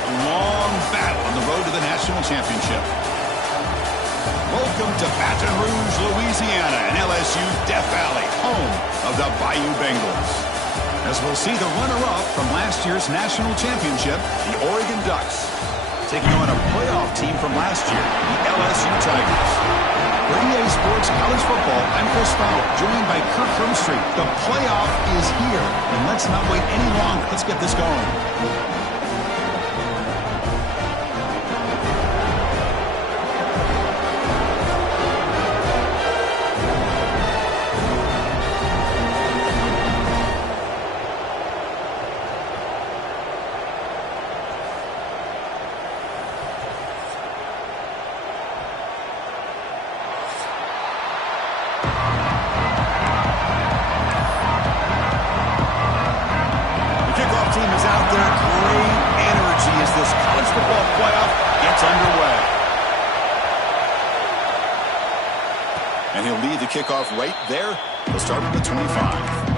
that long battle on the road to the national championship. Welcome to Baton Rouge, Louisiana, and LSU's Death Valley, home of the Bayou Bengals. As we'll see the runner-up from last year's national championship, the Oregon Ducks, taking on a playoff team from last year, the LSU Tigers. For EA Sports College Football, I'm Chris Fowler, joined by Kirk Hermstreet. The playoff is here, and let's not wait any longer. Let's get this going. Team is out there. Great energy as this college football playoff gets underway. And he'll lead the kickoff right there. He'll start at the 25.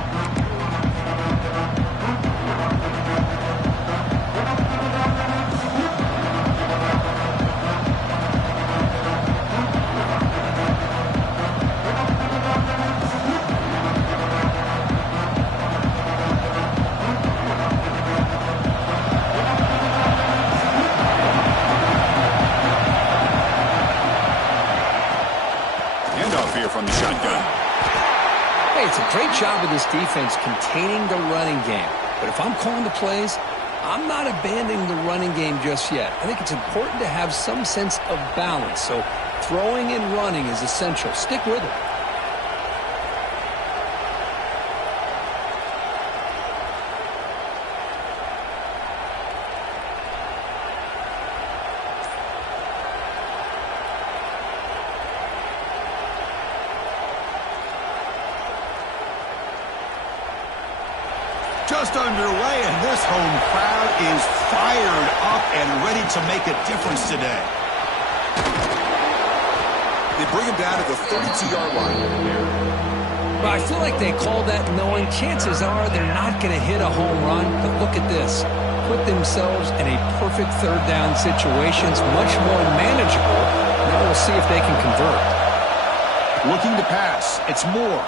From the shotgun. Hey, it's a great job of this defense containing the running game. But if I'm calling the plays, I'm not abandoning the running game just yet. I think it's important to have some sense of balance. So throwing and running is essential. Stick with it. Just underway, and this home crowd is fired up and ready to make a difference today. They bring him down to the 32-yard line. Well, I feel like they called that knowing chances are they're not going to hit a home run. But look at this. Put themselves in a perfect third down situation. It's much more manageable. Now we'll see if they can convert. Looking to pass. It's Moore.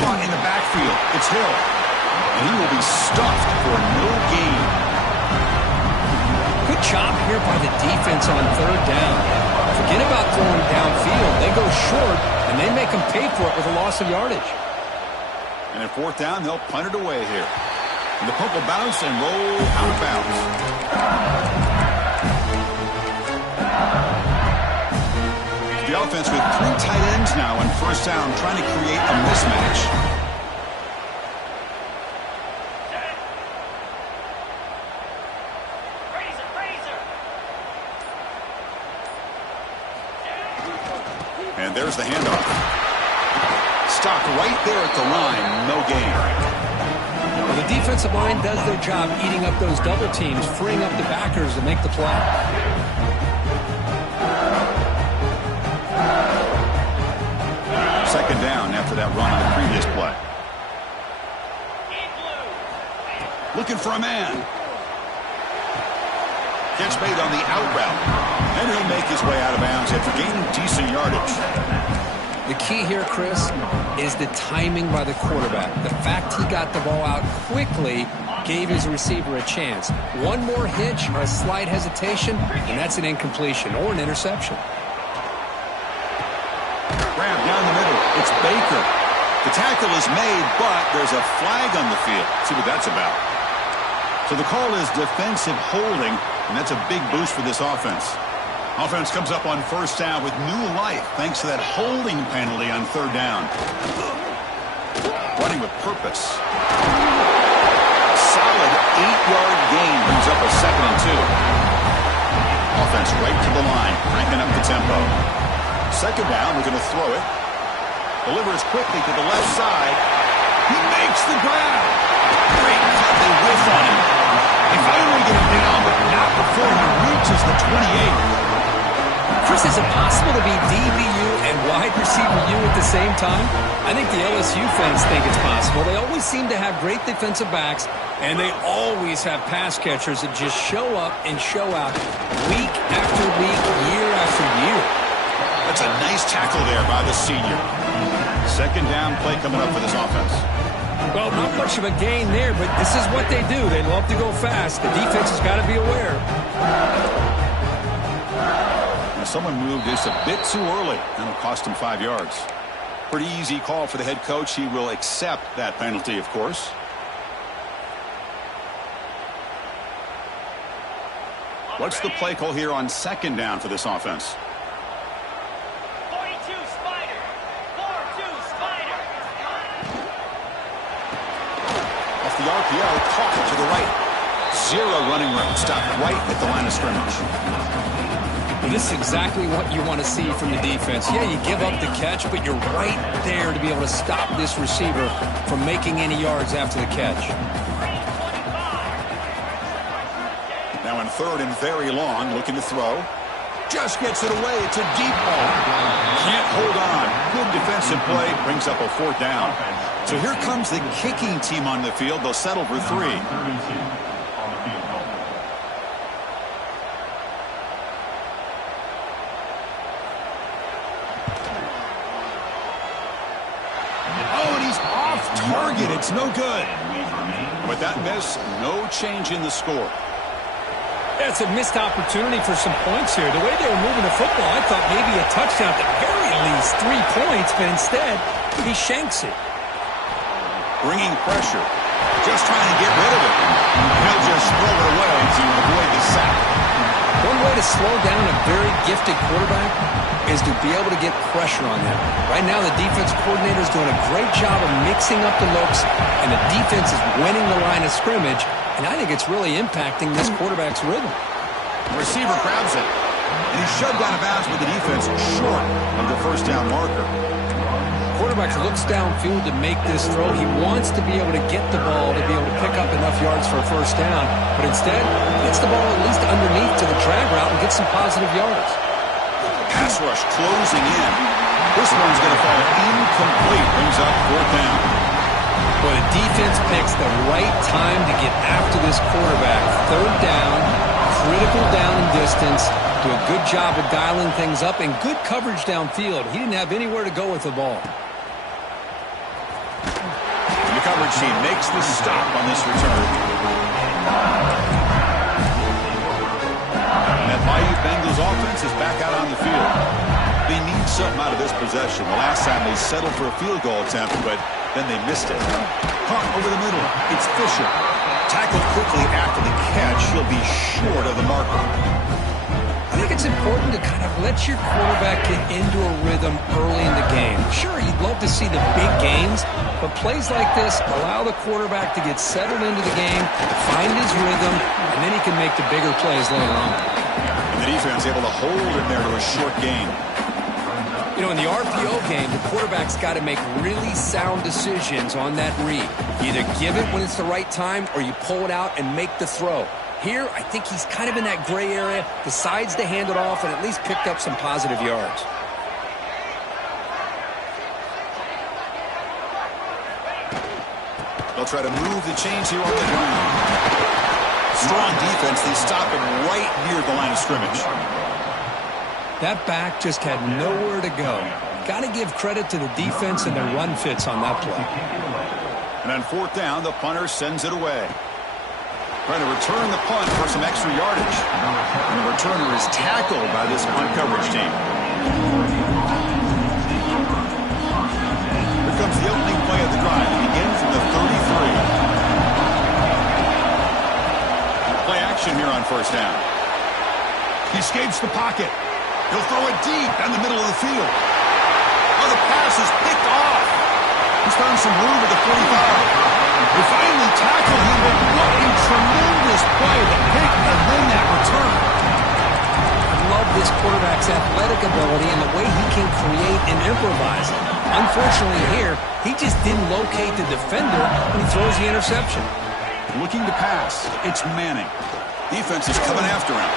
Caught in the backfield. It's Hill. And he will be stuffed for no gain. Good job here by the defense on third down. Forget about throwing downfield. They go short, and they make them pay for it with a loss of yardage. And at fourth down, they'll punt it away here. And the punt will bounce and roll out of bounds. The offense with 3 tight ends now on first down, trying to create a mismatch. And there's the handoff. Stopped right there at the line, no gain. Well, the defensive line does their job eating up those double teams, freeing up the backers to make the play. Second down after that run on the previous play. Looking for a man. Catch made on the out route. And he'll make his way out of bounds after gaining decent yardage. The key here, Chris, is the timing by the quarterback. The fact he got the ball out quickly gave his receiver a chance. One more hitch or a slight hesitation, and that's an incompletion or an interception. Grab down the middle. It's Baker. The tackle is made, but there's a flag on the field. See what that's about. So the call is defensive holding, and that's a big boost for this offense. Offense comes up on first down with new life thanks to that holding penalty on third down. Running with purpose. Solid 8-yard gain brings up a 2nd and 2. Offense right to the line, cranking up the tempo. Second down, we're going to throw it. Delivers quickly to the left side. He makes the grab. Great cut, they whiff on him. They finally get him down, but not before he reaches the 28. Chris, Fellas, is it possible to be DBU and wide receiver U at the same time? I think the LSU fans think it's possible. They always seem to have great defensive backs, and they always have pass catchers that just show up and show out week after week, year after year. That's a nice tackle there by the senior. Second down play coming up for this offense. Well, not much of a gain there, but this is what they do. They love to go fast. The defense has got to be aware. Now someone moved this a bit too early, and it'll cost him 5 yards. Pretty easy call for the head coach. He will accept that penalty, of course. What's the play call here on second down for this offense? 42 Spider. 4-2 Spider. Off the RPO, caught to the right. Zero running room. Stopped right at the line of scrimmage. Well, this is exactly what you want to see from the defense. Yeah, you give up the catch, but you're right there to be able to stop this receiver from making any yards after the catch. Now in third and very long, looking to throw. Just gets it away. It's a deep ball. Can't hold on. Good defensive play. Brings up a fourth down. So here comes the kicking team on the field. They'll settle for 3. Oh, and he's off target. It's no good. With that miss, no change in the score. That's a missed opportunity for some points here. The way they were moving the football, I thought maybe a touchdown, at the very least 3 points, but instead, he shanks it. Bringing pressure. Just trying to get rid of it. He'll just throw it away to avoid the sack. One way to slow down a very gifted quarterback is to be able to get pressure on them. Right now, the defense coordinator is doing a great job of mixing up the looks, and the defense is winning the line of scrimmage, and I think it's really impacting this quarterback's rhythm. The receiver grabs it, and he's shoved out of bounds with the defense short of the first down marker. Quarterback looks downfield to make this throw. He wants to be able to get the ball to be able to pick up enough yards for a first down, but instead, he gets the ball at least underneath to the drag route and gets some positive yards. Pass rush closing in. This one's going to fall incomplete. Brings up fourth down. Well, the defense picks the right time to get after this quarterback. Third down, critical down and distance. Do a good job of dialing things up and good coverage downfield. He didn't have anywhere to go with the ball. The coverage team makes the stop on this return. That Bayou Bengals offense is back out on the field. They need something out of this possession. The last time they settled for a field goal attempt, but then they missed it. Punt over the middle. It's Fisher. Tackled quickly after the catch. He'll be short of the marker. I think it's important to kind of let your quarterback get into a rhythm early in the game. Sure, you'd love to see the big gains, but plays like this allow the quarterback to get settled into the game, find his rhythm, and then he can make the bigger plays later on. And the defense able to hold him there to a short gain. You know, in the RPO game, the quarterback's got to make really sound decisions on that read. You either give it when it's the right time or you pull it out and make the throw. Here, I think he's kind of in that gray area, decides to hand it off and at least picked up some positive yards. They'll try to move the chains here on the ground. Strong defense. They stop him right near the line of scrimmage. That back just had nowhere to go. Got to give credit to the defense and their run fits on that play. And on fourth down, the punter sends it away. Trying to return the punt for some extra yardage. And the returner is tackled by this punt coverage team. Here comes the opening play of the drive. It begins from the 33. Play action here on first down. He escapes the pocket. He'll throw it deep down the middle of the field. Oh, the pass is picked off. He's found some room at the 45. They finally tackle him, but what a tremendous play. The pick and then that return. I love this quarterback's athletic ability and the way he can create and improvise. Unfortunately here, he just didn't locate the defender when he throws the interception. Looking to pass. It's Manning. Defense is coming after him.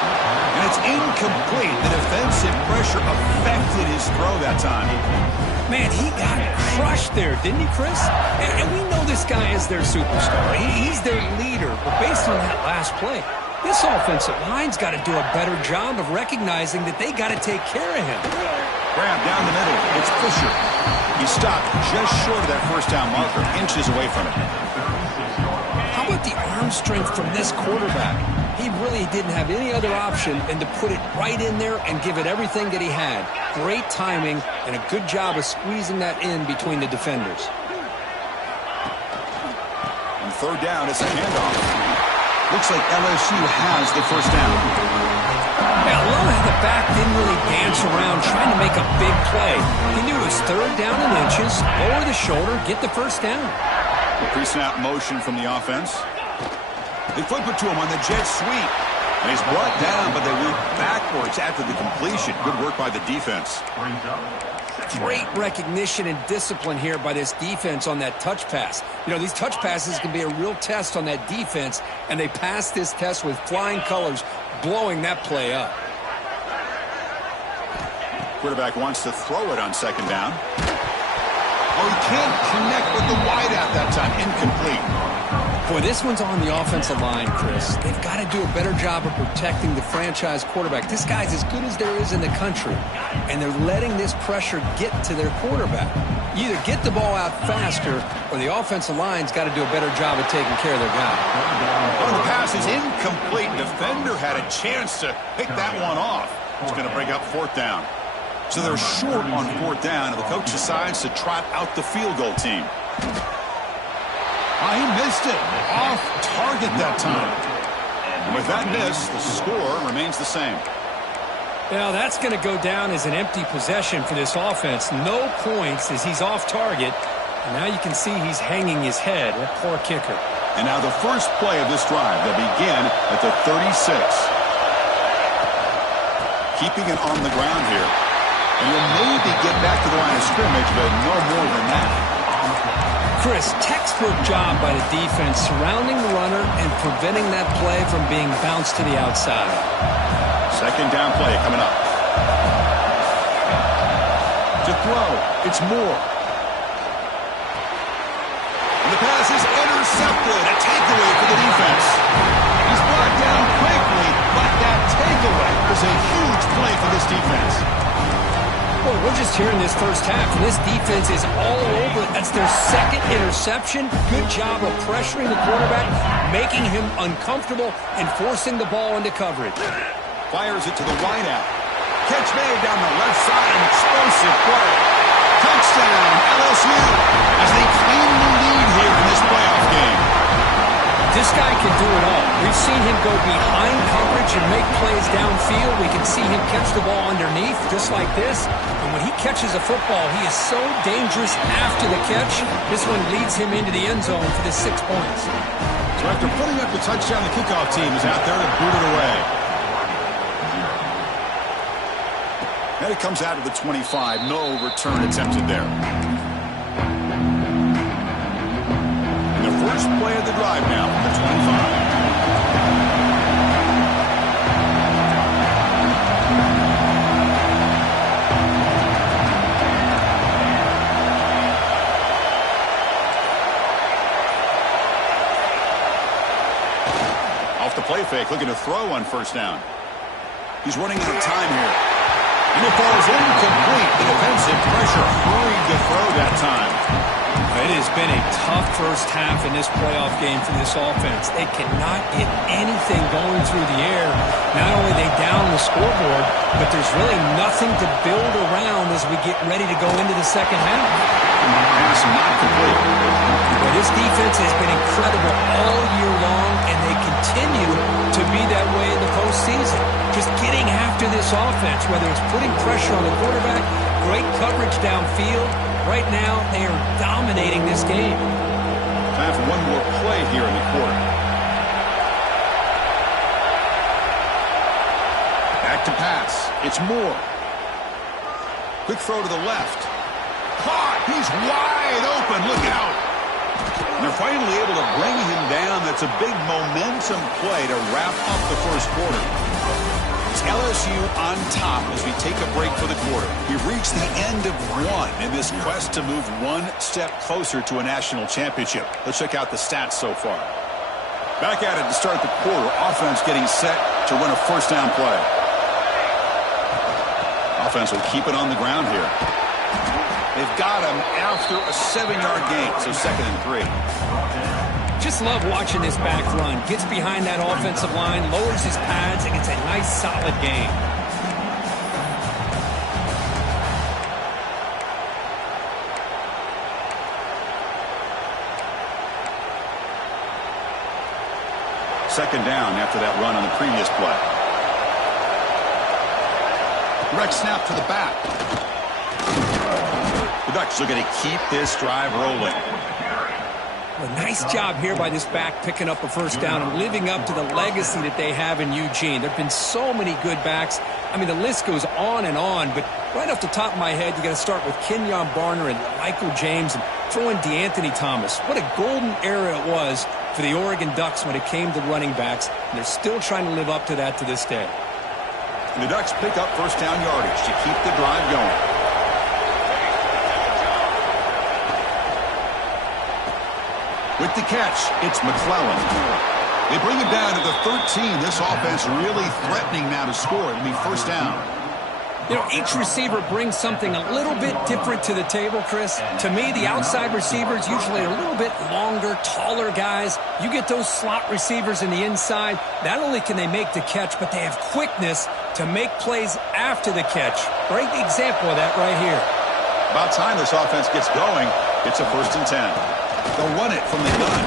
And it's incomplete. The defensive pressure affected his throw that time. Man, he got crushed there, didn't he, Chris? And we know this guy is their superstar. He's their leader. But based on that last play, this offensive line's got to do a better job of recognizing that they got to take care of him. Grab down the middle. It's Fisher. He stopped just short of that first down marker, inches away from it. How about the arm strength from this quarterback? He really didn't have any other option than to put it right in there and give it everything that he had. Great timing and a good job of squeezing that in between the defenders. On third down, it's a handoff. Looks like LSU has the first down. Yeah, a lot of the back didn't really dance around trying to make a big play. He knew it was third down in inches, lower the shoulder, get the first down. Pre-snap motion from the offense. They flip it to him on the jet sweep. And he's brought down, but they went backwards after the completion. Good work by the defense. Great recognition and discipline here by this defense on that touch pass. You know, these touch passes can be a real test on that defense, and they passed this test with flying colors, blowing that play up. Quarterback wants to throw it on second down. Oh, he can't connect with the wideout that time. Incomplete. Boy, this one's on the offensive line, Chris. They've got to do a better job of protecting the franchise quarterback. This guy's as good as there is in the country, and they're letting this pressure get to their quarterback. You either get the ball out faster, or the offensive line's got to do a better job of taking care of their guy. One of the passes incomplete. Defender had a chance to pick that one off. It's going to bring up fourth down. So they're short on fourth down, and the coach decides to trot out the field goal team. He missed it. Off target that time. And with that miss, the score remains the same. Now that's going to go down as an empty possession for this offense. No points as he's off target. And now you can see he's hanging his head. That poor kicker. And now the first play of this drive. They'll begin at the 36. Keeping it on the ground here. And he'll maybe get back to the line of scrimmage, but no more than that. Chris, textbook job by the defense surrounding the runner and preventing that play from being bounced to the outside. Second down play coming up. To throw, it's Moore. And the pass is intercepted. A takeaway for the defense. He's brought down quickly, but that takeaway was a huge play for this defense. Boy, we're just here in this first half, and this defense is all over it. That's their second interception. Good job of pressuring the quarterback, making him uncomfortable, and forcing the ball into coverage. Fires it to the wideout. Catch made down the left side, an explosive play. Touchdown, LSU, as they claim the lead here in this playoff game. This guy can do it all. We've seen him go behind coverage and make plays downfield. We can see him catch the ball underneath, just like this. And when he catches a football, he is so dangerous after the catch. This one leads him into the end zone for the 6 points. So after putting up the touchdown, the kickoff team is out there to boot it away. And it comes out of the 25. No return attempted there. First play of the drive now from the 25. Off the play fake, looking to throw on first down. He's running out of time here. And it falls incomplete. The defensive pressure hurried to throw that time. It has been a tough first half in this playoff game for this offense. They cannot get anything going through the air. Not only are they down the scoreboard, but there's really nothing to build around as we get ready to go into the second half. Pass not complete. But this defense has been incredible all year long, and they continue to be that way in the postseason. Just getting after this offense, whether it's putting pressure on the quarterback, great coverage downfield. Right now, they are dominating this game. Time for one more play here in the quarter. Back to pass. It's Moore. Quick throw to the left. Caught. He's wide open. Look out. They're finally able to bring him down. That's a big momentum play to wrap up the first quarter. It's LSU on top as we take a break for the quarter. We've reached the end of one in this quest to move one step closer to a national championship. Let's check out the stats so far. Back at it to start the quarter. Offense getting set to run a first down play. Offense will keep it on the ground here. They've got him after a 7-yard gain, so 2nd and 3. Just love watching this back run. Gets behind that offensive line, lowers his pads, and gets a nice solid gain. Second down after that run on the previous play. Direct snap to the back. The Ducks are going to keep this drive rolling. A nice job here by this back picking up a first down and living up to the legacy that they have in Eugene. There have been so many good backs. I mean, the list goes on, but right off the top of my head, you got to start with Kenyon Barner and Michael James and throw in DeAnthony Thomas. What a golden era it was for the Oregon Ducks when it came to running backs, and they're still trying to live up to that to this day. And the Ducks pick up first down yardage to keep the drive going. With the catch, it's McClellan. They bring him down to the 13. This offense really threatening now to score. It'll be first down. You know, each receiver brings something a little bit different to the table, Chris. To me, the outside receivers usually are a little bit longer, taller guys. You get those slot receivers in the inside. Not only can they make the catch, but they have quickness to make plays after the catch. Great example of that right here. About time this offense gets going. It's a 1st and 10. They'll run it from the gun.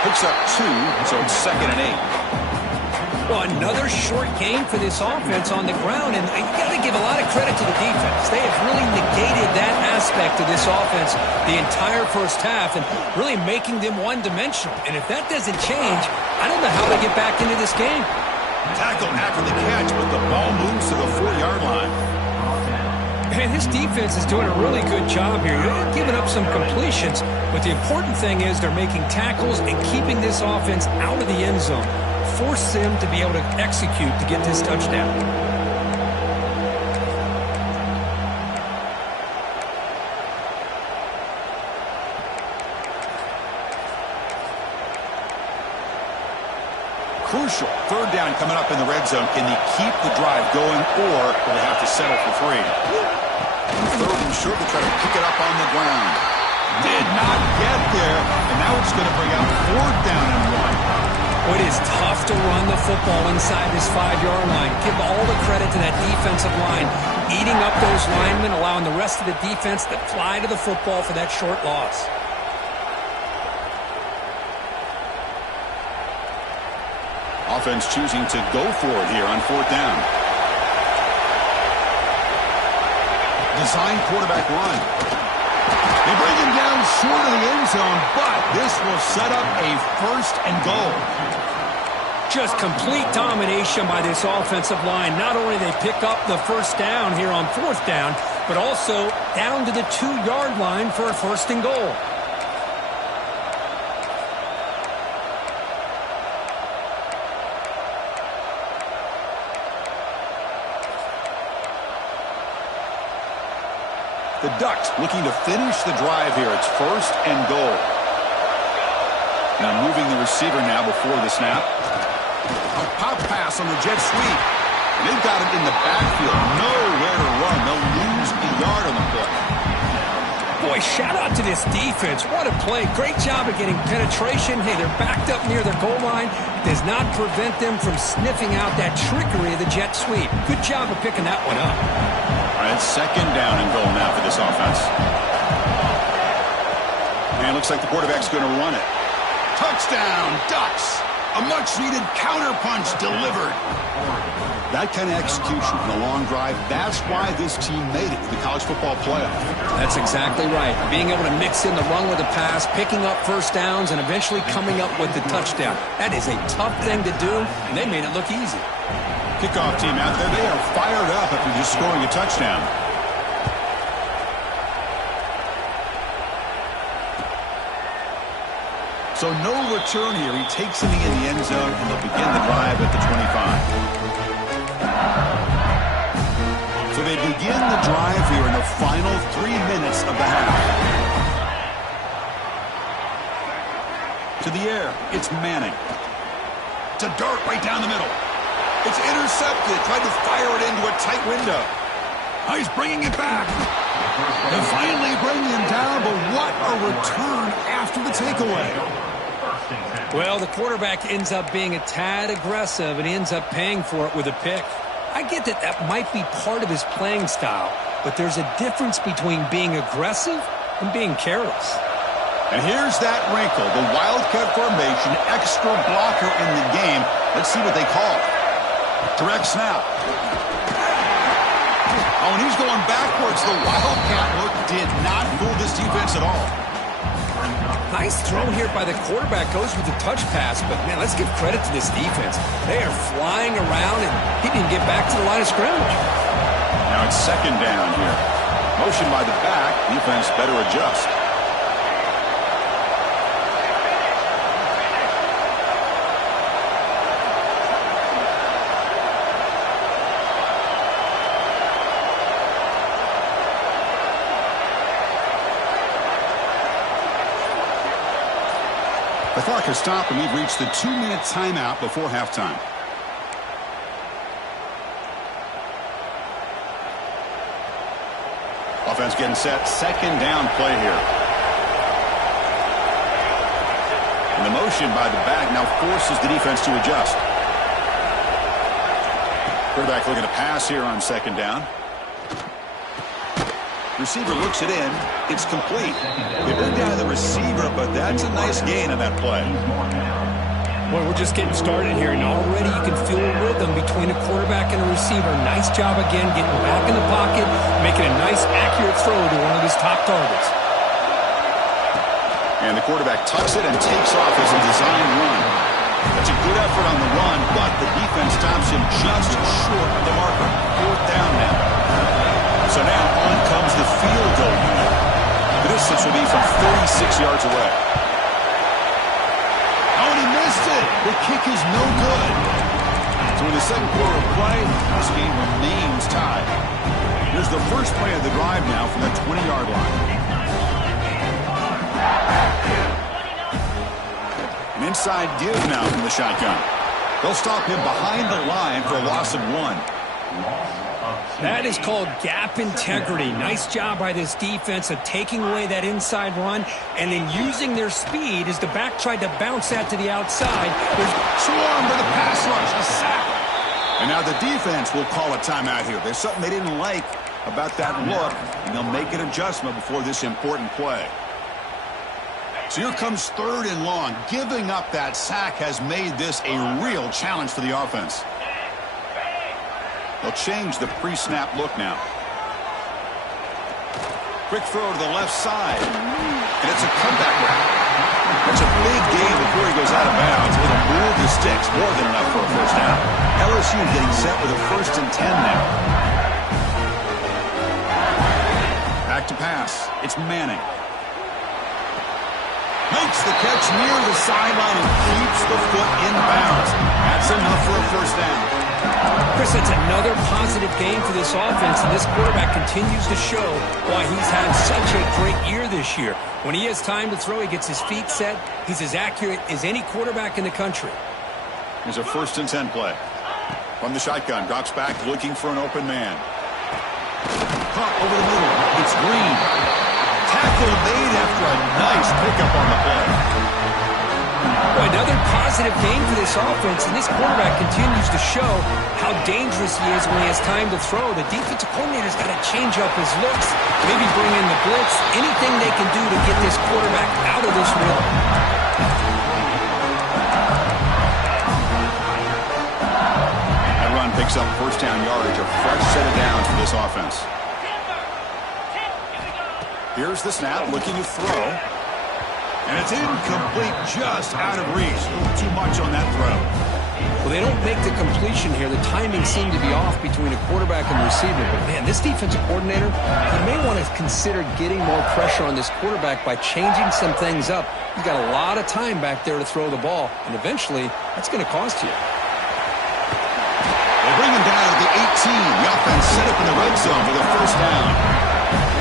Picks up 2, so it's 2nd and 8. Well, another short game for this offense on the ground, and you got to give a lot of credit to the defense. They have really negated that aspect of this offense the entire first half and really making them one-dimensional. And if that doesn't change, I don't know how they get back into this game. Tackle after the catch, but the ball moves to the 4-yard line. Man, this defense is doing a really good job here. They're giving up some completions, but the important thing is they're making tackles and keeping this offense out of the end zone. Force them to be able to execute to get this touchdown. Crucial. 3rd down coming up in the red zone. Can they keep the drive going, or will they have to settle for 3? 3rd and short to try to pick it up on the ground. Did not get there, and now it's going to bring out 4th down and 1. It is tough to run the football inside this 5-yard line. Give all the credit to that defensive line, eating up those linemen, allowing the rest of the defense to fly to the football for that short loss. Offense choosing to go for it here on 4th down. Design quarterback run. They bring him down short of the end zone, but this will set up a 1st and goal. Just complete domination by this offensive line. Not only they pick up the first down here on 4th down, but also down to the 2-yard line for a 1st and goal. The Ducks looking to finish the drive here. It's 1st and goal. Now moving the receiver now before the snap. A pop pass on the jet sweep. They've got it in the backfield. Nowhere to run. They'll lose a yard on the play. Boy, shout out to this defense. What a play. Great job of getting penetration. Hey, they're backed up near their goal line. Does not prevent them from sniffing out that trickery of the jet sweep. Good job of picking that one up. All right, 2nd down and goal now for this offense. And it looks like the quarterback's going to run it. Touchdown, Ducks! A much-needed counterpunch delivered. That kind of execution in a long drive, that's why this team made it to the college football playoff. That's exactly right. Being able to mix in the run with the pass, picking up first downs, and eventually coming up with the touchdown. That is a tough thing to do, and they made it look easy. Kickoff team out there, they are fired up after just scoring a touchdown. So no return here. He takes him in the end zone, and they'll begin the drive at the 25. So they begin the drive here in the final 3 minutes of the half. To the air, it's Manning. To dirt right down the middle. It's intercepted. Tried to fire it into a tight window. Oh, he's bringing it back. They finally bring him down, but what a return after the takeaway. Well, the quarterback ends up being a tad aggressive, and he ends up paying for it with a pick. I get that that might be part of his playing style, but there's a difference between being aggressive and being careless. And here's that wrinkle, the Wildcat formation, extra blocker in the game. Let's see what they call. Direct snap. Oh, and he's going backwards. The Wildcat look did not fool this defense at all. Nice throw here by the quarterback. Goes with the touch pass, but, man, let's give credit to this defense. They are flying around, and he didn't get back to the line of scrimmage. Now it's second down here. Motion by the back. Defense better adjust. The clock has stopped, and we've reached the 2-minute timeout before halftime. Offense getting set. Second down play here. And the motion by the back now forces the defense to adjust. Quarterback looking to pass here on second down. Receiver looks it in. It's complete. They bring down the receiver, but that's a nice gain on that play. Well, we're just getting started here, and already you can feel a rhythm between a quarterback and a receiver. Nice job again getting back in the pocket, making a nice, accurate throw to one of his top targets. And the quarterback tucks it and takes off as a design run. That's a good effort on the run, but the defense stops him just short of the marker. Fourth down now. So now on comes the field goal unit. The distance will be from 36 yards away. Oh, and he missed it. The kick is no good. So in the second quarter of play, this game remains tied. Here's the first play of the drive now from the 20-yard line. An inside give now from the shotgun. They'll stop him behind the line for a loss of 1. That is called gap integrity. Nice job by this defense of taking away that inside run and then using their speed as the back tried to bounce that to the outside. There's swarm to the pass rush, a sack. And now the defense will call a timeout here. There's something they didn't like about that look, and they'll make an adjustment before this important play. So here comes third and long. Giving up that sack has made this a real challenge for the offense. They'll change the pre-snap look now. Quick throw to the left side. And it's a comeback route. That's a big gain before he goes out of bounds. It'll move the sticks. More than enough for a first down. LSU getting set with a 1st and 10 now. Back to pass. It's Manning. Makes the catch near the sideline and keeps the foot in bounds. That's enough for a first down. Chris, that's another positive game for this offense, and this quarterback continues to show why he's had such a great year this year. When he has time to throw, he gets his feet set. He's as accurate as any quarterback in the country. Here's a 1st and 10 play. From the shotgun, drops back, looking for an open man. Caught over the middle. It's Green. Tackle made after a nice pickup on the play. Boy, another positive game for this offense, and this quarterback continues to show how dangerous he is when he has time to throw. The defensive coordinator's got to change up his looks, maybe bring in the blitz, anything they can do to get this quarterback out of this rhythm. That run picks up first down yardage, a fresh set of downs for this offense. Here's the snap, looking to throw. And it's incomplete, just out of reach. Too much on that throw. Well, Well, they don't make the completion here. The timing seemed to be off between a quarterback and the receiver. But, man, this defensive coordinator, he may want to consider getting more pressure on this quarterback by changing some things up. He's got a lot of time back there to throw the ball, and eventually that's going to cost you. They bring him down at the 18. The offense set up in the red zone for the first down.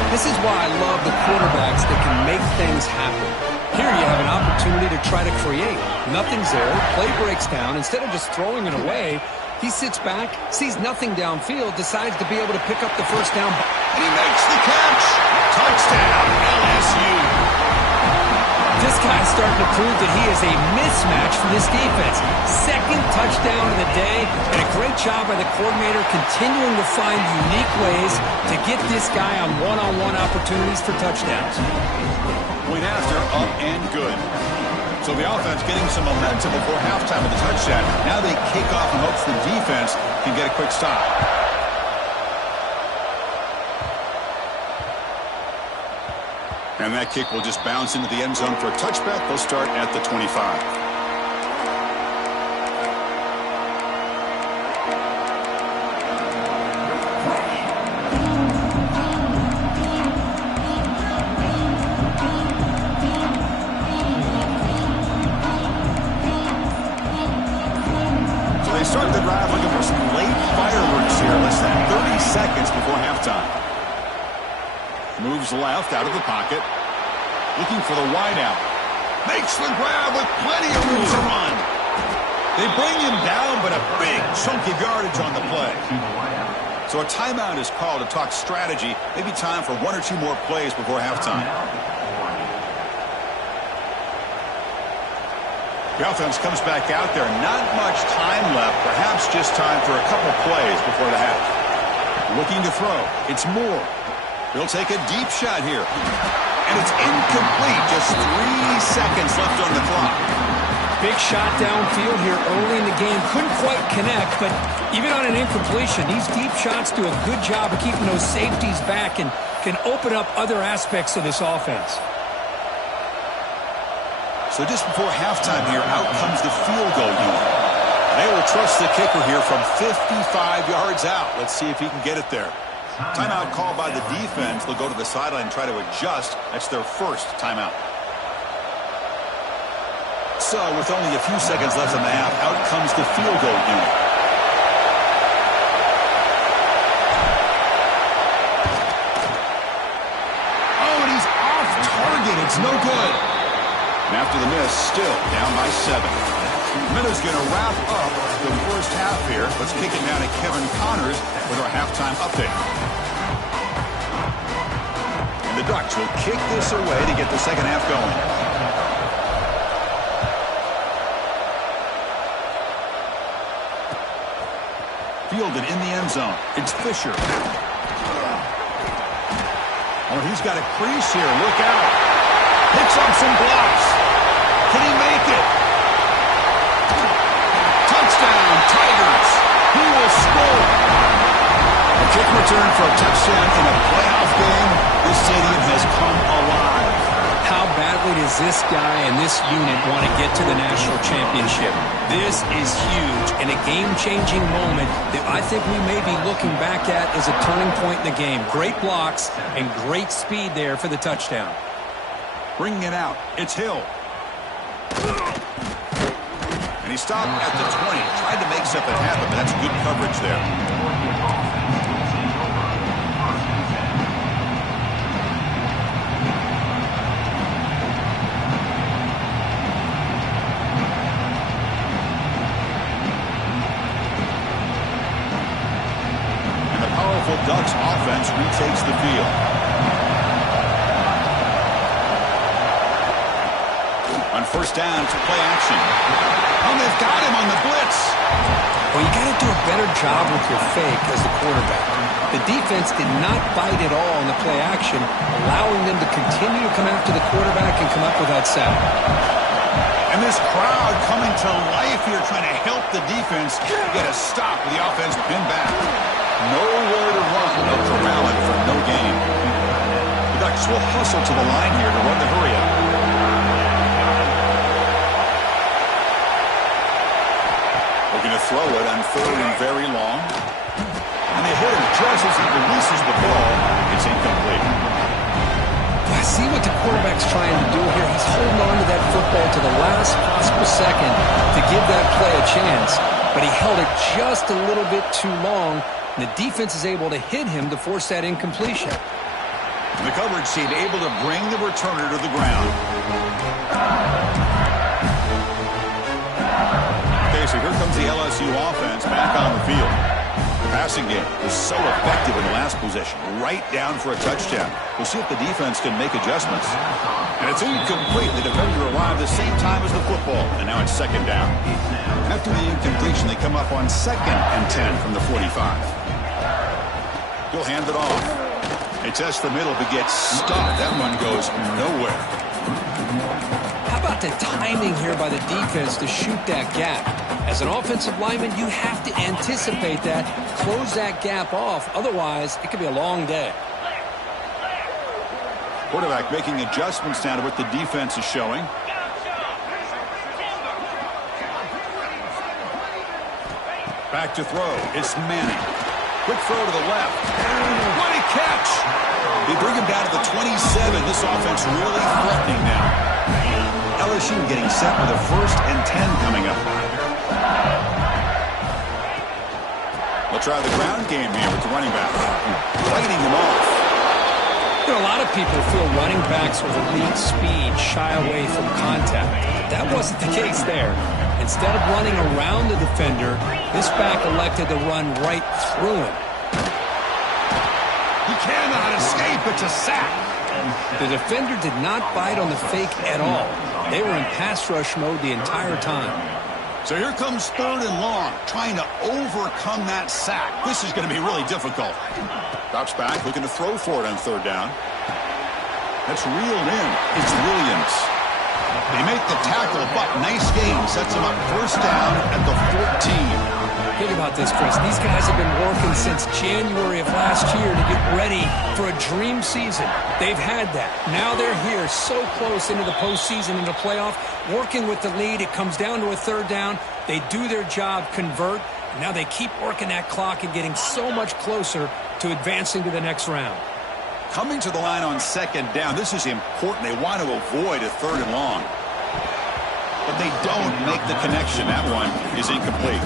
This is why I love the quarterbacks that can make things happen. Here you have an opportunity to try to create. Nothing's there. Play breaks down. Instead of just throwing it away, he sits back, sees nothing downfield, decides to be able to pick up the first down. And he makes the catch. Touchdown, LSU. This guy's starting to prove that he is a mismatch for this defense. Second touchdown of the day, and a great job by the coordinator continuing to find unique ways to get this guy on one-on-one opportunities for touchdowns. Point after, up and good. So the offense getting some momentum before halftime with the touchdown. Now they kick off in hopes the defense can get a quick stop. And that kick will just bounce into the end zone for a touchback. They'll start at the 25. They start the drive looking for some late fireworks here. Less than 30 seconds before halftime. Moves left out of the pocket. Looking for the wideout. Makes the grab with plenty of room to run. They bring him down, but a big chunk of yardage on the play. So a timeout is called to talk strategy. Maybe time for one or two more plays before halftime. The offense comes back out there. Not much time left. Perhaps just time for a couple plays before the half. Looking to throw. It's Moore. He'll take a deep shot here. And it's incomplete. Just 3 seconds left on the clock. Big shot downfield here early in the game. Couldn't quite connect, but even on an incompletion, these deep shots do a good job of keeping those safeties back and can open up other aspects of this offense. So just before halftime here, out comes the field goal unit. They will trust the kicker here from 55 yards out. Let's see if he can get it there. Timeout called by the defense. They'll go to the sideline and try to adjust. That's their first timeout. So with only a few seconds left in the half, out comes the field goal unit. Oh, and he's off target. It's no good. And after the miss, still down by 7. Minutes going to wrap up the first half here. Let's kick it down to Kevin Connors with our halftime update. And the Ducks will kick this away to get the second half going. Fielded in the end zone. It's Fisher. Oh, he's got a crease here. Look out. Picks up some blocks. Can he make it? Touchdown, Tigers. He will score. A kick return for a touchdown in a playoff game. This stadium has come alive. How badly does this guy and this unit want to get to the national championship? This is huge and a game-changing moment that I think we may be looking back at as a turning point in the game. Great blocks and great speed there for the touchdown. Bringing it out. It's Hill. And he stopped at the 20. Tried to make something happen, but that's good coverage there. And the powerful Ducks offense retakes the field. On first down, it's play action. Oh, they've got him on the blitz. Well, you got to do a better job with your fake as the quarterback. The defense did not bite at all on the play action, allowing them to continue to come after the quarterback and come up with that sack. And this crowd coming to life here, trying to help the defense get a stop with the offense pinned back. Nowhere to run. No corralling for no gain. The Ducks will hustle to the line here to run the hurry-up. Looking to throw it on 3rd and very long. And they hit him just as he releases the ball. It's incomplete. I see what the quarterback's trying to do here. He's holding on to that football to the last possible second to give that play a chance. But he held it just a little bit too long. And the defense is able to hit him to force that incompletion. The coverage team able to bring the returner to the ground. Okay, so here comes the LSU offense back on the field. The passing game was so effective in the last possession, right down for a touchdown. We'll see if the defense can make adjustments. And it's incomplete. The defender arrived the same time as the football, and now it's 2nd down. After the incompletion, they come up on 2nd and 10 from the 45. He'll hand it off. They test the middle, but gets stopped. That one goes nowhere. How about the timing here by the defense to shoot that gap? As an offensive lineman, you have to anticipate that, close that gap off. Otherwise, it could be a long day. Quarterback making adjustments now to what the defense is showing. Back to throw. It's Manning. Quick throw to the left. What a catch! They bring him down to the 27. This offense really threatening now. LSU getting set with a 1st and 10 coming up. They'll try the ground game here with the running back. Fighting them off. You know, a lot of people feel running backs with elite speed shy away from contact. That wasn't the case there. Instead of running around the defender, this back elected to run right through him. He cannot escape. It's a sack. The defender did not bite on the fake at all. They were in pass rush mode the entire time. So here comes 3rd and long, trying to overcome that sack. This is going to be really difficult. Drops back, looking to throw for it on 3rd down. That's reeled in. It's Williams. They make the tackle, but nice game. Sets them up 1st down at the 14. Think about this, Chris. These guys have been working since January of last year to get ready for a dream season. They've had that. Now they're here so close into the postseason, into the playoff, working with the lead. It comes down to a 3rd down. They do their job, convert. Now they keep working that clock and getting so much closer to advancing to the next round. Coming to the line on 2nd down. This is important. They want to avoid a 3rd and long. But they don't make the connection. That one is incomplete.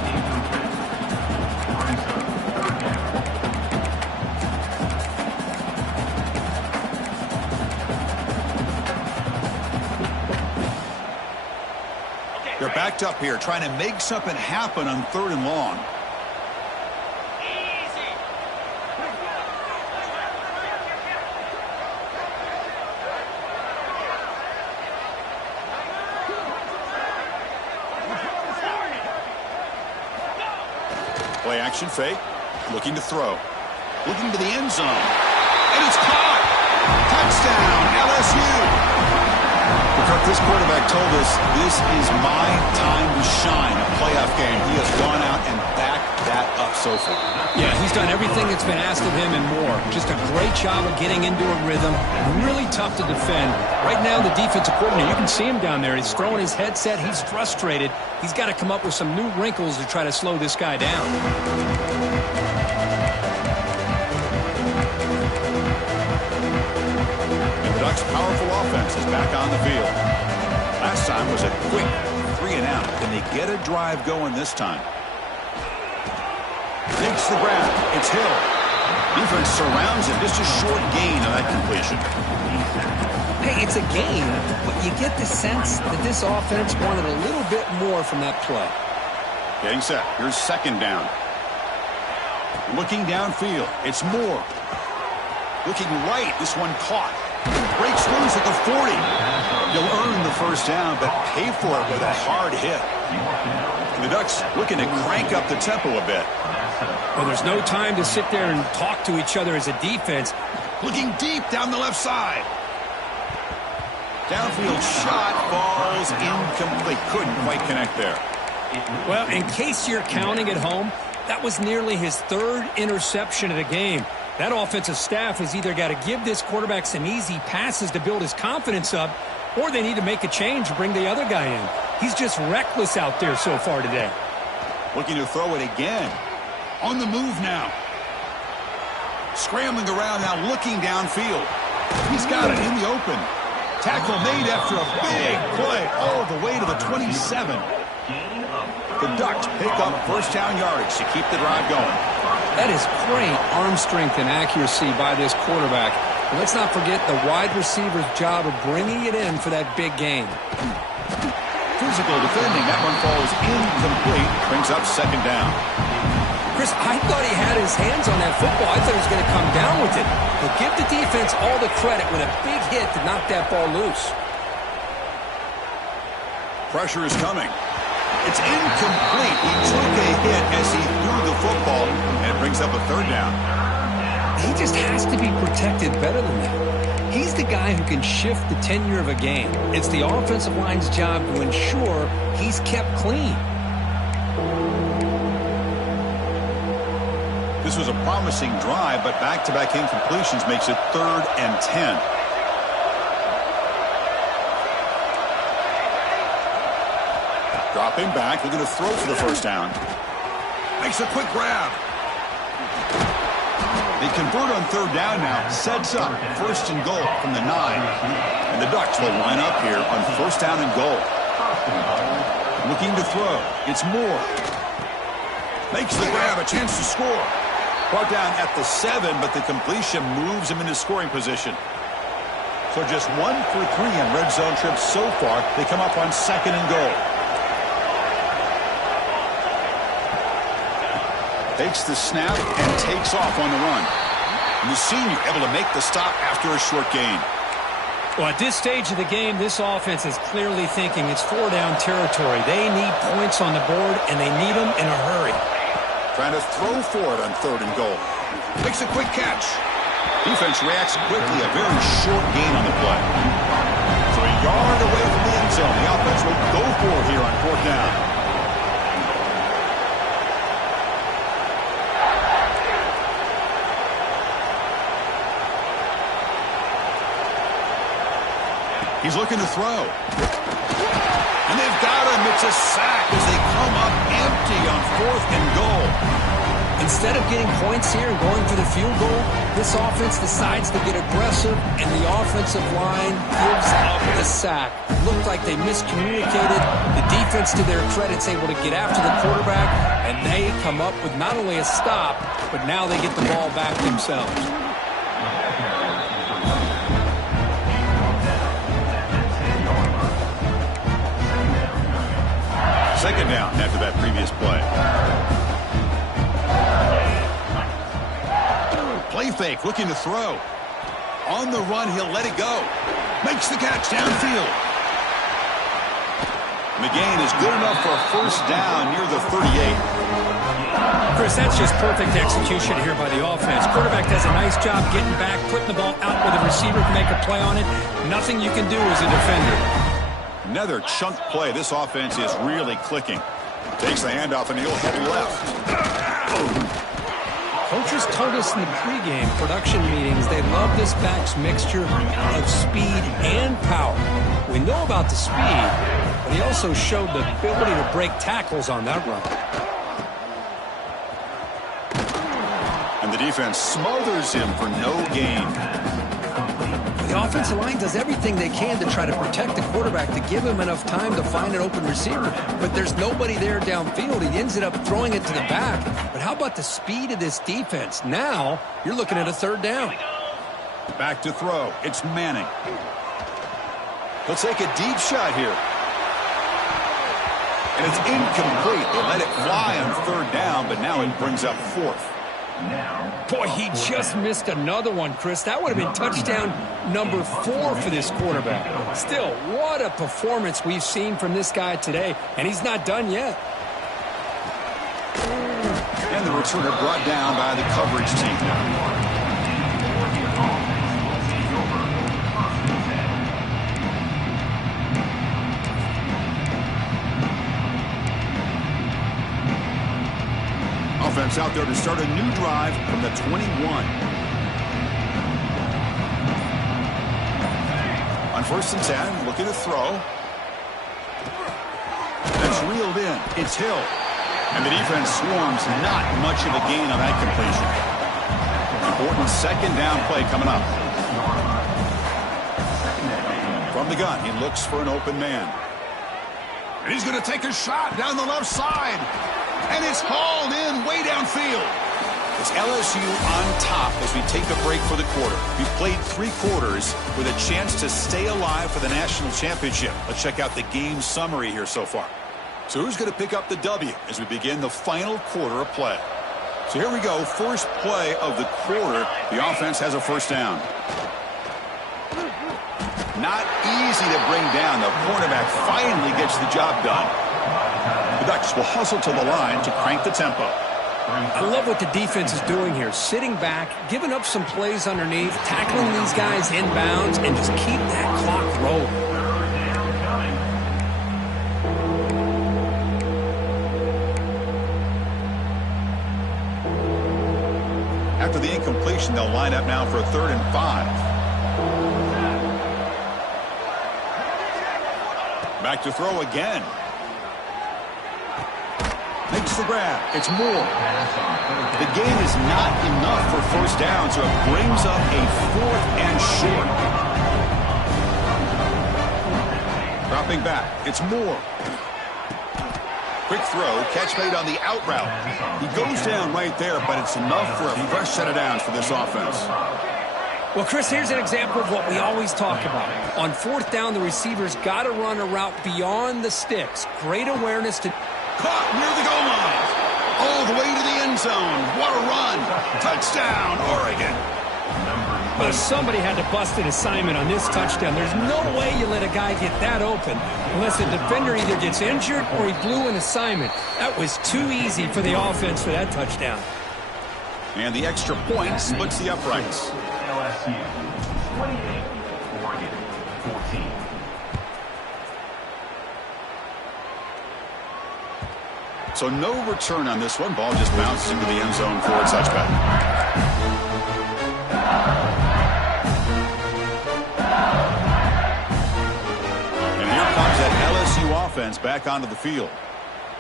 They're backed up here, trying to make something happen on 3rd and long. Play action fake, looking to throw, looking to the end zone, and it's caught! Touchdown, LSU! This quarterback told us this is my time to shine, a playoff game. He has gone out and backed that up so far. Yeah, he's done everything that's been asked of him and more. Just a great job of getting into a rhythm. Really tough to defend. Right now, the defensive coordinator, you can see him down there. He's throwing his headset. He's frustrated. He's got to come up with some new wrinkles to try to slow this guy down. Ducks' powerful offense is back on the field. Last time was a quick 3 and out. Can they get a drive going this time? Takes the grab. It's Hill. Defense surrounds him. Just a short gain on that completion. Hey, it's a gain, but you get the sense that this offense wanted a little bit more from that play. Getting set. Here's 2nd down. Looking downfield. It's Moore. Looking right. This one caught. Breaks loose at the 40. He'll earn the 1st down, but pay for it with a hard hit. And the Ducks looking to crank up the tempo a bit. Well, there's no time to sit there and talk to each other as a defense. Looking deep down the left side. Downfield shot falls incomplete. Couldn't quite connect there. Well, in case you're counting at home, that was nearly his 3rd interception of the game. That offensive staff has either got to give this quarterback some easy passes to build his confidence up, or they need to make a change to bring the other guy in. He's just reckless out there so far today. Looking to throw it again. On the move now. Scrambling around now, looking downfield. He's got it in the open. Tackle made after a big play all the way to the 27. The Ducks pick up first down yardage to keep the drive going. That is great arm strength and accuracy by this quarterback. And let's not forget the wide receiver's job of bringing it in for that big gain. Physical defending. That one falls incomplete. Brings up second down. Chris, I thought he had his hands on that football. I thought he was going to come down with it. But give the defense all the credit with a big hit to knock that ball loose. Pressure is coming. It's incomplete. He took a hit as he threw the football, and it brings up a third down. He just has to be protected better than that. He's the guy who can shift the tenure of a game. It's the offensive line's job to ensure he's kept clean. This was a promising drive, but back-to-back incompletions makes it 3rd and 10. Dropping back, looking to throw for the first down. Makes a quick grab. They convert on third down now. Sets up first and goal from the 9. And the Ducks will line up here on first down and goal. Looking to throw. It's Moore. Makes the grab, a chance to score. Brought down at the 7, but the completion moves him into scoring position. So just 1 for 3 on red zone trips so far. They come up on second and goal. Takes the snap and takes off on the run. And the senior able to make the stop after a short gain. Well, at this stage of the game, this offense is clearly thinking it's 4-down territory. They need points on the board, and they need them in a hurry. Trying to throw for it on third and goal. Makes a quick catch. Defense reacts quickly. A very short gain on the play. So a yard away from the end zone. The offense will go for it here on fourth down. He's looking to throw. And they've got him. It's a sack as they come up empty on fourth and goal. Instead of getting points here and going for the field goal, this offense decides to get aggressive, and the offensive line gives up the sack. Looked like they miscommunicated. The defense, to their credit, is able to get after the quarterback, and they come up with not only a stop, but now they get the ball back themselves. Second down after that previous play. Play fake, looking to throw. On the run, he'll let it go. Makes the catch downfield. McGain is good enough for a first down near the 38. Chris, that's just perfect execution here by the offense. Quarterback does a nice job getting back, putting the ball out where the receiver can make a play on it. Nothing you can do as a defender. Another chunk play. This offense is really clicking. Takes the handoff and he'll head left. Coaches told us in the pregame production meetings they love this back's mixture of speed and power. We know about the speed, but he also showed the ability to break tackles on that run. And the defense smothers him for no gain. The offensive line does everything they can to try to protect the quarterback, to give him enough time to find an open receiver. But there's nobody there downfield. He ends up throwing it to the back. But how about the speed of this defense? Now you're looking at a third down. Back to throw. It's Manning. He'll take a deep shot here. And it's incomplete. They let it fly on third down, but now it brings up fourth. Boy, he just missed another one, Chris. That would have been touchdown number 4 for this quarterback. Still, what a performance we've seen from this guy today, and he's not done yet. And the returner brought down by the coverage team. Offense out there to start a new drive from the 21. On first and 10, looking to throw. That's reeled in. It's Hill. And the defense swarms not much of a gain on that completion. Important second down play coming up. From the gun, he looks for an open man. And he's going to take a shot down the left side. And it's hauled in way downfield. It's LSU on top as we take a break for the quarter. We've played 3 quarters with a chance to stay alive for the national championship. Let's check out the game summary here so far. So who's going to pick up the W as we begin the final quarter of play? So here we go. First play of the quarter. The offense has a first down. Not easy to bring down. The cornerback finally gets the job done. The Ducks will hustle to the line to crank the tempo. I love what the defense is doing here. Sitting back, giving up some plays underneath, tackling these guys inbounds, and just keep that clock rolling. After the incompletion, they'll line up now for a 3rd and 5. Back to throw again. Makes the grab. It's Moore. The gain is not enough for first down, so it brings up a 4th and short. Dropping back. It's Moore. Quick throw. Catch made on the out route. He goes down right there, but it's enough for a fresh set of downs for this offense. Well, Chris, here's an example of what we always talk about. On 4th down, the receiver's got to run a route beyond the sticks. Great awareness to... Caught near the goal line. All the way to the end zone. What a run. Touchdown, Oregon. Well, somebody had to bust an assignment on this touchdown. There's no way you let a guy get that open unless the defender either gets injured or he blew an assignment. That was too easy for the offense for that touchdown. And the extra point splits the uprights. LSU 28, Oregon 14. So no return on this one. Ball just bounces into the end zone for a touchback. And here comes that LSU offense back onto the field.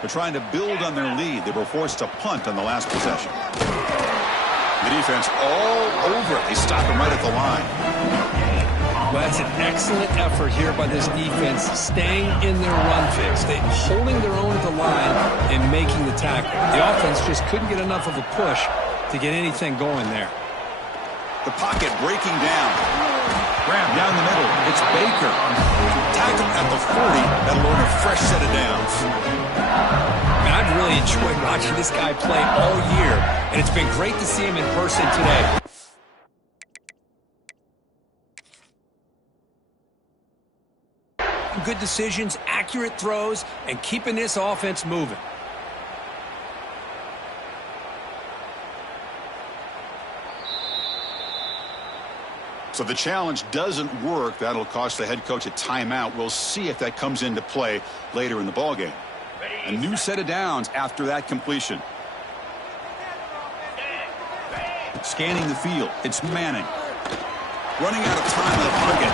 They're trying to build on their lead. They were forced to punt on the last possession. The defense all over it. They stop him right at the line. Well, that's an excellent effort here by this defense, staying in their run fix. They're holding their own at the line and making the tackle. The offense just couldn't get enough of a push to get anything going there. The pocket breaking down. Grab down the middle. It's Baker. Tackled at the 40. That'll earn a fresh set of downs. I've really enjoyed watching this guy play all year, and it's been great to see him in person today. Good decisions, accurate throws, and keeping this offense moving. So the challenge doesn't work. That'll cost the head coach a timeout. We'll see if that comes into play later in the ballgame. A new set of downs after that completion. Scanning the field. It's Manning. Running out of time in the pocket.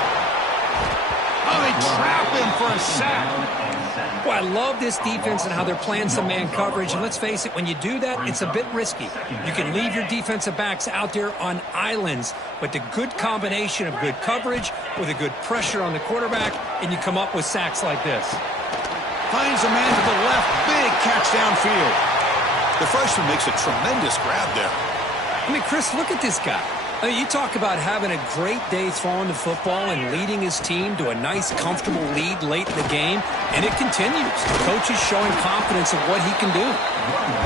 Oh, they trap him for a sack. Well, I love this defense and how they're playing some man coverage. And let's face it, when you do that, it's a bit risky. You can leave your defensive backs out there on islands, but the good combination of good coverage with a good pressure on the quarterback, and you come up with sacks like this. Finds a man to the left. Big catch downfield. The freshman makes a tremendous grab there. I mean, Chris, look at this guy. I mean, you talk about having a great day throwing the football and leading his team to a nice, comfortable lead late in the game, and it continues. The coach is showing confidence of what he can do.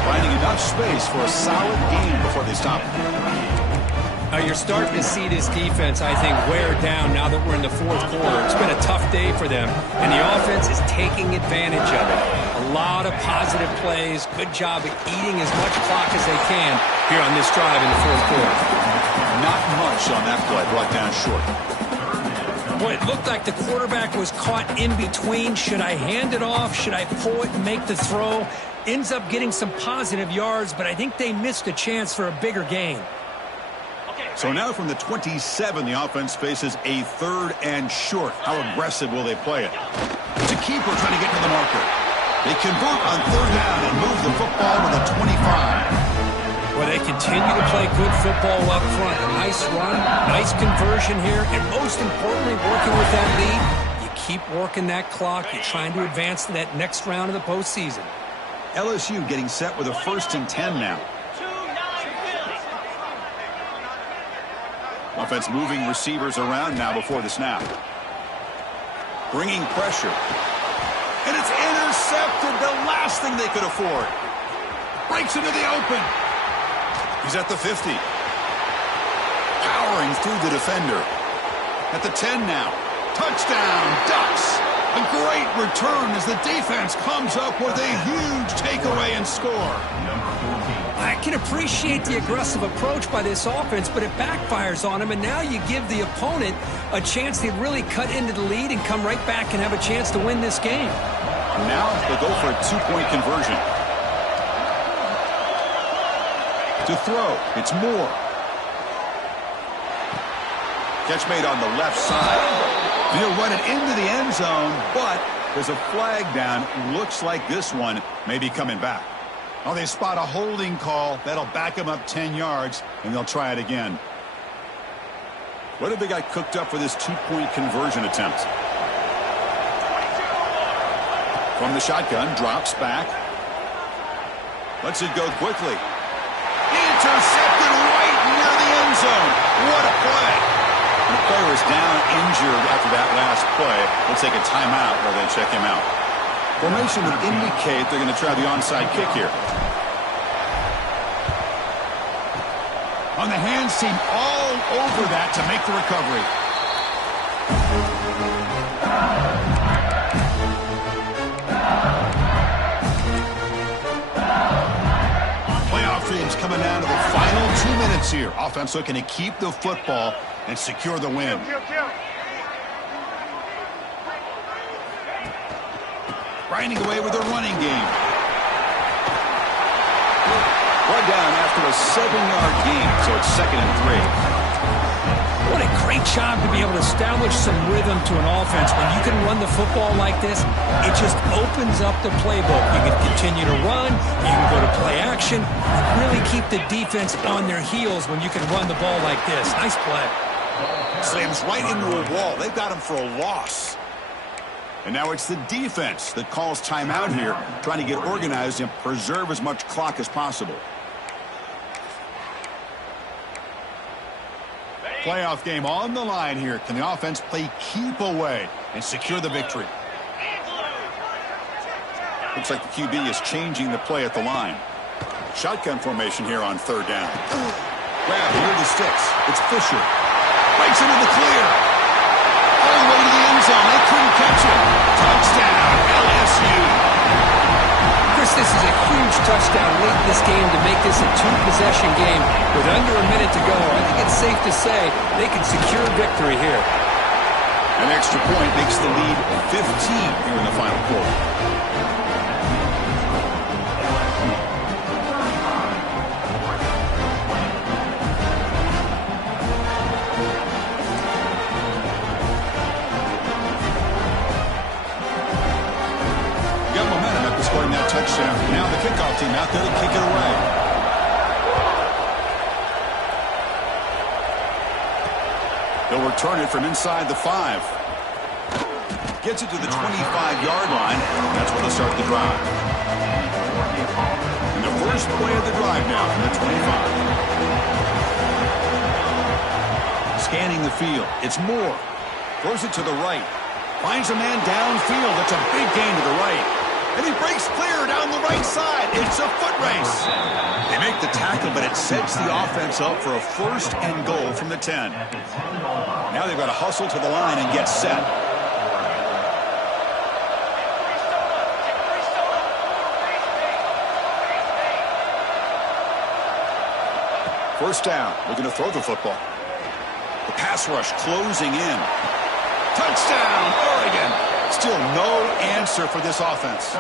Finding enough space for a solid game before they stop him. You're starting to see this defense, I think, wear down now that we're in the 4th quarter. It's been a tough day for them, and the offense is taking advantage of it. A lot of positive plays. Good job at eating as much clock as they can here on this drive in the 4th quarter. Not much on that play, brought down short. Boy, it looked like the quarterback was caught in between. Should I hand it off? Should I pull it and make the throw? Ends up getting some positive yards, but I think they missed a chance for a bigger gain. So now from the 27, the offense faces a 3rd and short. How aggressive will they play it? It's a keeper trying to get to the marker. They convert on 3rd down and move the football football up front. A nice run, nice conversion here, and most importantly, working with that lead, you keep working that clock. You're trying to advance to that next round of the postseason. LSU getting set with a 1st and 10 now. Offense moving receivers around now before the snap. Bringing pressure. And it's intercepted, the last thing they could afford. Breaks into the open. He's at the 50. Powering through the defender. At the 10 now. Touchdown, Ducks. A great return as the defense comes up with a huge takeaway and score. I can appreciate the aggressive approach by this offense, but it backfires on them, and now you give the opponent a chance to really cut into the lead and come right back and have a chance to win this game. Now they'll go for a 2-point conversion. To throw, it's Moore. Catch made on the left side. He'll run it into the end zone, but there's a flag down. Looks like this one may be coming back. Oh, they spot a holding call. That'll back them up 10 yards, and they'll try it again. What have they got cooked up for this 2-point conversion attempt? From the shotgun, drops back. Lets it go quickly. Intercepted right near the end zone. What a play. The player is down injured after that last play. We'll take a timeout while they check him out. Formation would indicate they're going to try the onside kick here. On the hands team all over that to make the recovery. Playoff dreams coming down to the final 2 minutes here. Offense looking to keep the football and secure the win. Grinding away with a running game. Brought down after a 7-yard gain, so it's 2nd and 3. What a great job to be able to establish some rhythm to an offense. When you can run the football like this, it just opens up the playbook. You can continue to run, you can go to play action, really keep the defense on their heels when you can run the ball like this. Nice play. Slams right into a wall. They've got him for a loss. And now it's the defense that calls timeout here, trying to get organized and preserve as much clock as possible. Playoff game on the line here. Can the offense play keep away and secure the victory? Looks like the QB is changing the play at the line. Shotgun formation here on 3rd down. Grab near the sticks. It's Fisher. Breaks into the clear. All the way to the end zone. They couldn't catch it. Touchdown, LSU. Chris, this is a huge touchdown late in this game to make this a 2-possession game. With under a minute to go, I think it's safe to say they can secure victory here. An extra point makes the lead 15 here in the final quarter. Scoring that touchdown. Now the kickoff team out there to kick it away. They'll return it from inside the 5. Gets it to the 25-yard line. That's where they'll start the drive. And the first play of the drive now from the 25. Scanning the field. It's Moore. Throws it to the right. Finds a man downfield. That's a big gain to the right. And he breaks clear down the right side. It's a foot race. They make the tackle, but it sets the offense up for a 1st and goal from the 10. Now they've got to hustle to the line and get set. First down, looking to throw the football. The pass rush closing in. Touchdown, Oregon. Still no answer for this offense.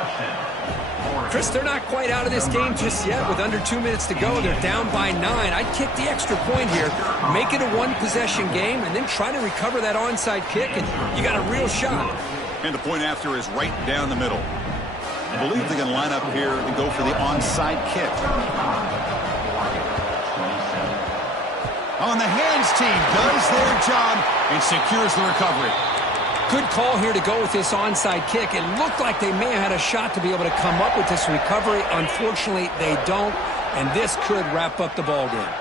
Chris, they're not quite out of this game just yet. With under 2 minutes to go, they're down by 9. I'd kick the extra point here, make it a 1-possession game, and then try to recover that onside kick, and you got a real shot. And the point after is right down the middle. I believe they can line up here and go for the onside kick. On the hands team does their job and secures the recovery. Good call here to go with this onside kick. It looked like they may have had a shot to be able to come up with this recovery. Unfortunately, they don't, and this could wrap up the ball game.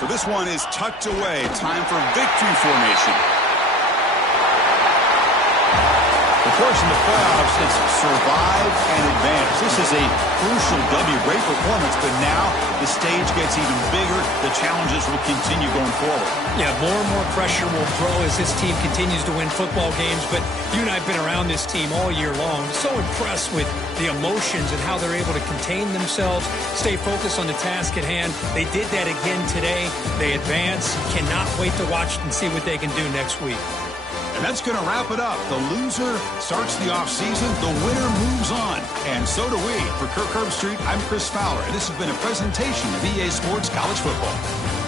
So this one is tucked away. Time for victory formation. Of course, in the playoffs, it's survive and advance. This is a crucial W. Great performance, but now the stage gets even bigger. The challenges will continue going forward. Yeah, more and more pressure will grow as this team continues to win football games, but you and I have been around this team all year long. So impressed with the emotions and how they're able to contain themselves, stay focused on the task at hand. They did that again today. They advance. Cannot wait to watch and see what they can do next week. And that's going to wrap it up. The loser starts the offseason. The winner moves on. And so do we. For Kirk Herbstreit, I'm Chris Fowler, and this has been a presentation of EA Sports College Football.